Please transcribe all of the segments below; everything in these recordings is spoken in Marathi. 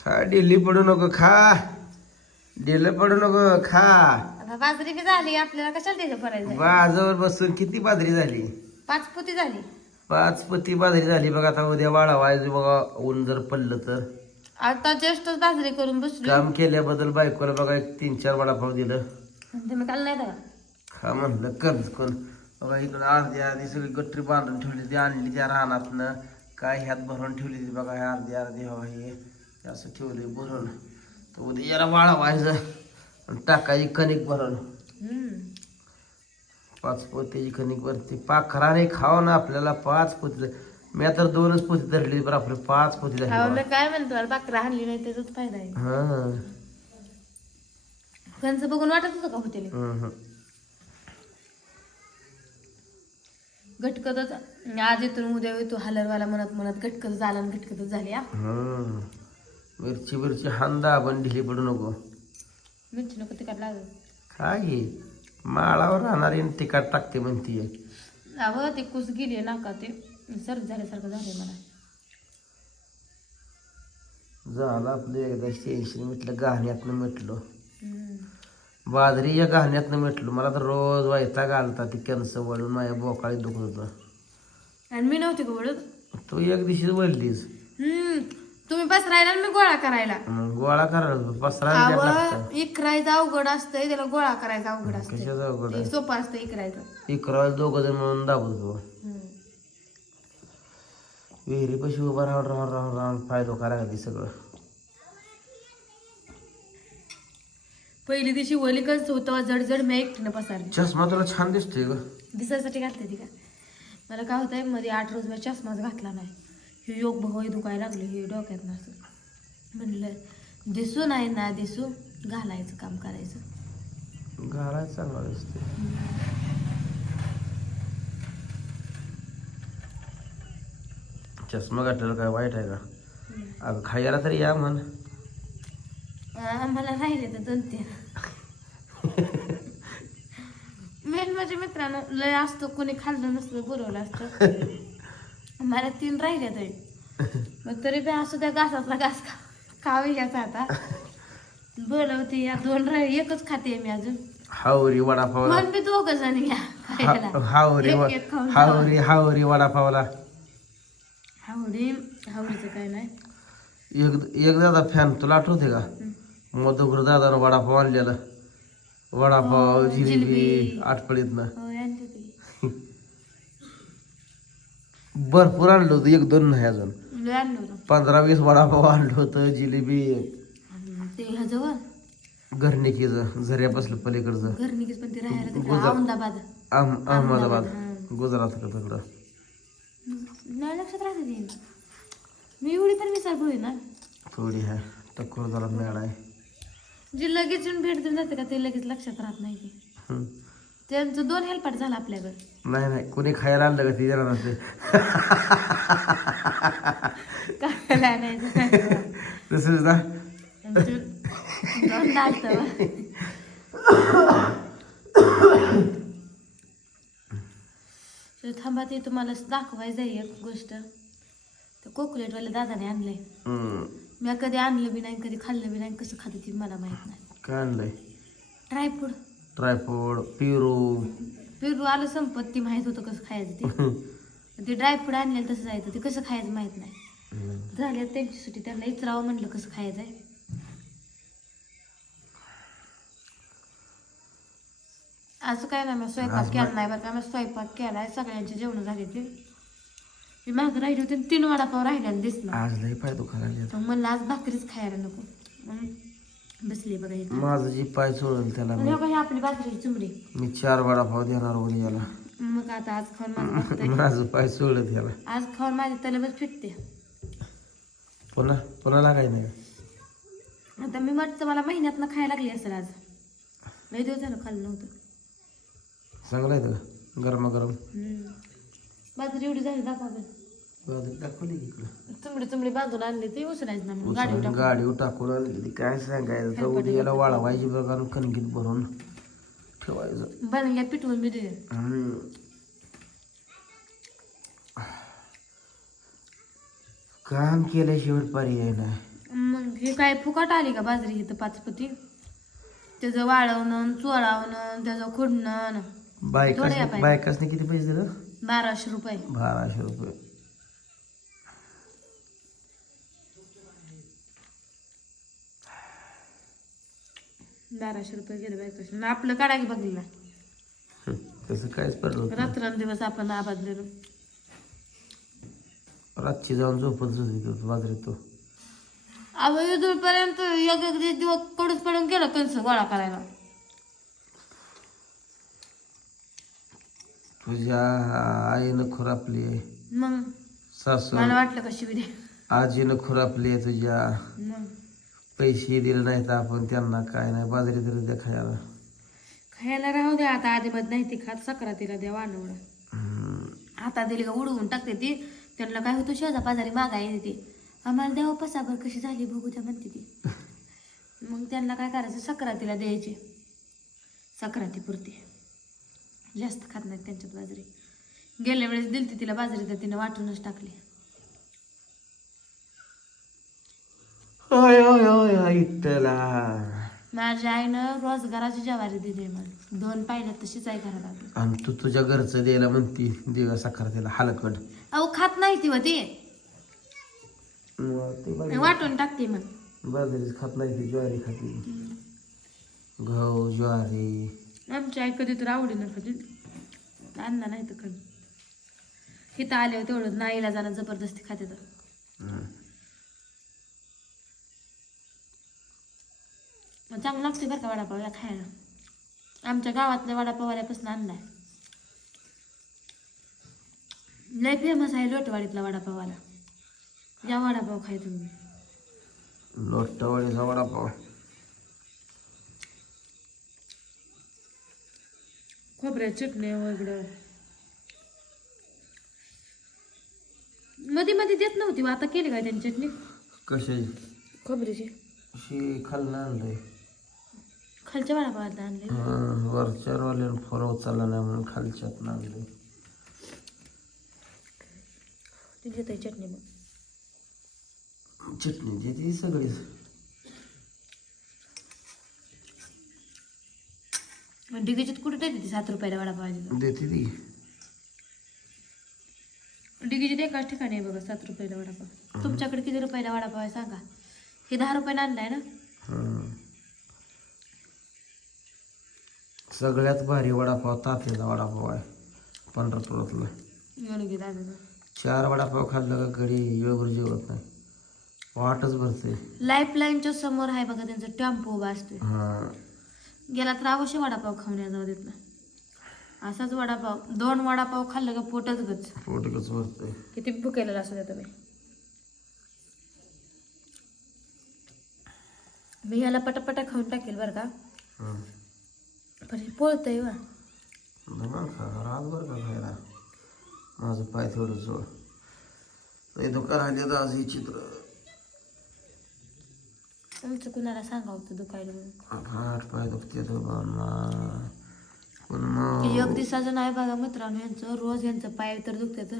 खा डिल्ली पडू नको खा. डिल्ल पडू नको खा. आता बाजरी बी झाली आपल्याला कशाला भरायचं बाजावर बसून किती बाजरी झाली? पाच पोती झाली. पाच पती बाजरी झाली. बघा आता उद्या वाळा व्हायचं बघा ऊन जर पडलं तर. आता जस्टच बाजरी करून बसली काम केल्याबद्दल बायकोला बघा एक तीन चार वडापाव दिलं. तुम्ही काल नाही का खा म्हणलं कर कोण? बघा इकडं अर्धी अर्धी सगळी गट्टी बांधून ठेवली ती आणली त्या रानातनं. काय ह्यात भरून ठेवली ती बघा हे अर्धी अर्धी हवा हे. असं ठेवले भरून तर उद्या जरा वाळा व्हायचं. टाकायची कणिक भरून. पाच पोतीची कणिक वरती. पाखराने खावा ना आपल्याला पाच पोती मी तर दोनच पोती धरली बरं आपले पाच पोती धरली काय म्हणतो बाकरा आणली नाही त्याचाच फायदा आहे. हा. त्यांचं बघून वाटत होतं का होते हम्म. गटकतच आज इथून उद्या येतो हलरवाला म्हणत म्हणत गटकत झाला आणि गटकतच झाली. मिरची मिरची. हांदा पण ढिली पडू नको. मिरची नको तिकट लागत काय हे? माळावर राहणारी आणि तिखट टाकते म्हणतीये अगं ते कुस गेली ना का ते? सर्द झाल्यासारखं झालंय मला. झालं आपलं एकदा टेन्शन मिटलं गहाण्यातनं मिटलो. हम्म. बाजरी या गहाण्यातनं मिटलो. मला तर रोज वैताग आलता ती कणस वळून माझ्या बोकाळी दुखत होतं. आणि मी नव्हती का ओळख तू एक दिवशी वळलीस. तुम्ही बसरायला आणि मी गोळा करायला. मग गोळा करायला पसरा अव इकरायचं अवघड असतंय त्याला गोळा करायचं अवघड असतंय. कशाचं अवघड ते सोपं असतं इकरायचं. इकराला दोघं जण म्हणून दाबत. होतो हम्म. विहिरी पशी उभा राहून राहून राहून राहून फायदो करायला ती सगळं. पहिली दिवशी वलिकच होतं जडजड मी एकटीनं पसारली. चष्मा तुला छान दिसतोय ग. दिसायसाठी घातली ती का? मला काय होतंयमध्ये आठ रोज मी चष्माच घातला नाही. योग भगवाई दुखायला लागले हे डोक्यात असं म्हणलं दिसू नाही ना दिसू घालायचं काम करायचं. घालायला चांगला दिसतोय. चष्मा घातलेला काय वाईट आहे का? अगं खायला तरी या म्हण. आम्हाला राहिले तर दोन तीन. मेन माझ्या मित्रानं लय असतो कोणी खाल्लं नसतं पुरवलं असतं. मला तीन राहिले तरी. मग तरी बी असू त्या घासातला घास खा खावी घ्यायचा आता. बोलवते या दोन राहिले एकच खाते मी अजून. हावरी वडापावला. मन बी दोघ जण घ्या खायला. हा- हावरी एक- खाऊन हावरी हावरी वडापावला. हावडी हावडीचं काय नाही. एक एक दादा फॅन तुला आठवते का? मधुकर दादानं वडापाव आणलेला. वडापाव जिलेबी जिलेबी. भरपूर आणलं होतं एक दोन नाही अजून. लय आणलं होतं. पंधरा वीस वडापाव आणलं होतं जिलेबी. आणि ते ह्याजवळ? घरनिकीचं झऱ्यापासलं पलीकडचं. घर निघेच पण ते राहायला तिकडे गुजरात. अहमदाबाद अहम अहमदाबाद. हा. गुजरात तिकडं? नाही लक्षात राहते ते. मी एवढी पण विचार ना. थोडी आहे. टक्कर जरा मॅड आहे जे लगेच येऊन भेट देऊन जाते का ते लगेच लक्षात राहत नाही ते. हम्म. त्यांचं दोन हेल्पाट झालं आपल्याकडे नाही नाही कोणी खायला आणलं का? ती जरा नसते काय ना. दोन डालतं तर थांबा ते तुम्हाला दाखवायचं आहे एक गोष्ट. तर कोकलेटवाल्या दादाने आणलंय. हम्म. मी कधी आणलं बी नाही कधी खाल्लं बी नाही कसं खाते ती मला माहीत नाही. काय आणलंय? Dry fruit tripod पिरू. पेरू आलं संपत ती माहीत होतं कसं खायचं ते. ते ड्रायफ्रूट आणलेलं तसं जायचं ते कसं खायचं माहीत नाही. झाले त्यांच्यासाठी त्यांना इचरावं म्हणलं कसं खायचं आहे असं काय नाही मी स्वयंपाक केला नाही बरं का मी स्वयंपाक केलाय सगळ्यांची जेवण झाली ते. मी माग राहिली होती तीन वडापाव राहिल्याने दिसणार आज लई पाय दुखायला म्हणलं आज भाकरीच खायला नको. बसली बघा इथं. माझं जी पाय सोडल त्याला आणि मी का ही आपली बाजरीची चुमडी मी चार वडापाव देणार उद्याला मग आता आज खाऊन माझं बघतंय. माझं पाय सोडलं त्याला. आज खाऊन माझी तलबच फिटते. पुन्हा पुन्हा लागायचं नाही आता मी मटचं मला महिन्यातनं खायला लागली असेल आज. लई दिवस झालं खाल्लं नव्हतं. चांगलं आहे का गरमागरम. हम्म. बाजरी एवढी झाली दाखवा बरं. बाजरी दाखवली की इकडं. चुमडी चुमडी बाजूला आणली ते उसरायचं ना म्हणून गाडी उचलून गाडीवर टाकून आणली ती. काय सांगायचं? तर उद्याला वाळवायची आणि कणकीत भरून ठेवायचं. बनल्या पिठवून बी दे. हम्म. काम केल्याशिवाय पर्याय नाही. मग हे काय फुकट आली का बाजरी इथं पाचपती? त्याचं वाळवणं चोळावणं त्याचं खुडणं. पाहिजे. बायकासने किती पैसे दिलं? बाराशे रुपये. बाराशे रुपये. बाराशे रुपये गेले बायकाशी आपलं काढा की बघितलं तसं काहीच पडलं. रात्रंदिवस आपण आबादलेलो रातची जाऊन झोपत होती तो बाजरीत तो. अहो पर्यंत एक एक दिवस कडूच पडून गेलं कंस गोळा करायला. तुझ्या आईनं खुरापली मग? सासू. मला वाटलं कशी विधी आजीनं खुरापली तुझ्या. मग? पैसे दिले नाहीत आपण त्यांना काय नाही बाजरी तरी द्या खायला. खायला राहू द्या आता आधीबाद नाही ती खात सक्रातीला द्या वानवडं. हातात दिली का उडवून टाकते ती त्यांना काय होतं शेजा पाजारी मागाय येते आम्हाला द्यावं पसाभर कशी झाली बघू द्या म्हणते ती. मग त्यांना काय करायचं सक्रातीला द्यायची. सक्राती पुरती. जास्त खात नाहीत त्यांच्यात बाजरी. गेल्या वेळेस दिलती तिला बाजरी तर तिनं वाटूनच टाकली. होय होय होय होय, इट्टला माझ्या आईनं रोजगाराची ज्वारी दिली मला. दोन पाहिल्यात तशीच आहे घरात. आपली. आणि तू तुझ्या घरचं द्यायला म्हणती देवा साखर त्याला हलकड अहो खात नाही ती व ती मग ते बाजरी- वाटून टाकते मग. बाजरीच खात नाही ती ज्वारी खाती. गहू ज्वारी. आमची आई कधी तर आवडीनं कधी अण्णा नाही तर कधी इथं आल्यावर तेवढं नाईला जाणं जबरदस्ती खाते तर हं. मग चांगलं लागते बरं का वडापाव या खायला. आमच्या गावातल्या वडापाववाल्यापासून आणलाय. लय फेमस आहे लोटवाडीतला वडापावाला या वडापाव खाय तुम्ही. लोटवाडीचा वडापाव? खोबऱ्या चटणी वगैरे मध्ये मध्ये देत नव्हती आता केली काय त्यांनी चटणी? कशाची खोबरीची शी खाल्लं आणलंय खालच्या वडापावात आणले. वरच्या फोन उचलला नाही म्हणून खालच्यात ती देत चटणी मग चटणी देते सगळीच. डिगीच्यात कुठे देते ती सात रुपयाला वडापाव देते ती. डिगीच्यात एकाच ठिकाणी आहे बघा सात रुपयाला वडापाव. तुमच्याकडे किती रुपयाला वडापाव आहे सांगा. हे दहा रुपयाला आणलाय ना हं. सगळ्यात भारी वडापाव तात्याचा वडापाव आहे पंढरपुरातला. चार वडापाव खाल्लं का गडी योगर जेवत नाही. वाटच भरते. लाईफ लाईनच्या समोर आहे बघा त्यांचा टेम्पो उभा असतोय. हां. गेला तर अवश्य वडापाव खाऊन या जाऊ देत ना असाच वडापाव दोन वडापाव खाल्लं का पोटच गच पोटकच भरते. किती भुकेलेला असू द्या तुम्ही. मी ह्याला पटापटा खाऊन टाकेल बरं का. पण हे पोळतंय वा. दमा खा रातभर का खायला? माझं पाय थोडं जोड. ते दुकान आले आज हे चित्र. तुमचं कुणाला सांगावं होतं दुखायला फाट पाय दुखते तो बाबा पण मग एक दिवसाचं नाही बघा मित्रांनो यांचं रोज यांचं पाय तर दुखतं तर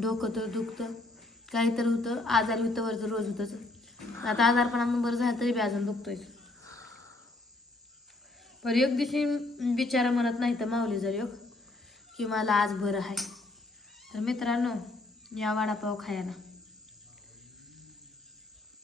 डोकं तर दुखतं. काही तर होतं आजारी होतं वरचं रोज होतंच. आता आजारपणा बरं झालं तरी बी अजून दुखतोय पर एक दिवशी बिचारा म्हणत नाही तर माऊली जर योग की मला आज बरं आहे. तर मित्रांनो या वडापाव खायला.